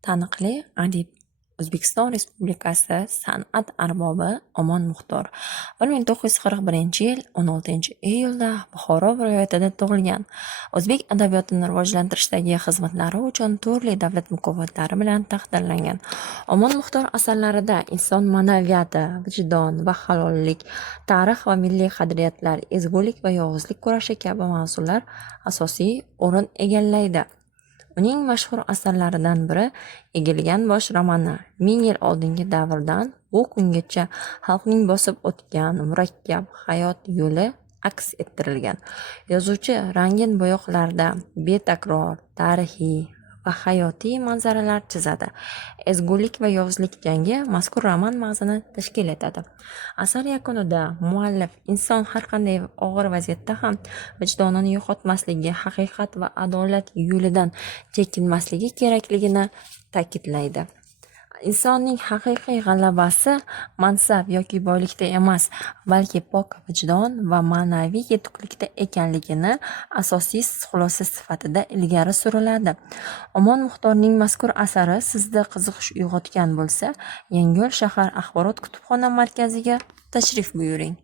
Taniqli adib O'zbekiston Respublikasi san'at arbobi Omon Muxtor 1941-yil 16-iyulda Buxoro viloyatida tug'ilgan. O'zbek adabiyotini rivojlantirishdagi xizmatlari uchun turli davlat mukofotlari bilan taqdirlangan. Omon Muxtor asarlarida inson ma'naviyati, vijdon va halollik, tarix va milliy qadriyatlar, ezgulik va yovuzlik kurashi kabi mavzular asosiy o'rin egallaydi. Uning mashhur asarlaridan biri Egilgan bosh romani 1000 yil oldingi davrdan bu kungacha xalqning bosib o'tgan murakkab hayot yo'li aks ettirilgan. Yozuvchi rangin bo'yoqlarda betakror, tarixiy va hayotiy manzaralar chizadi. Ezgulik va yovuzlik jangi mazkur roman mag'zini tashkil etadi. Asar yakunida muallif inson har qanday og'ir vaziyatda ham vijdonini yo'qotmasligi, haqiqat va adolat yo'lidan chekinmasligi kerakligini ta'kidlaydi. Insonning haqiqiy g'alabasi mansab yoki boylikda emas, balki pok vijdon va ma'naviy yetuklikda ekanligini asosiy xulosa sifatida ilgari suriladi. Omon Muxtorning mazkur asari sizda qiziqish uyg'otgan bo'lsa, Yangiyo'l shahar axborot kutubxona markaziga tashrif buyuring.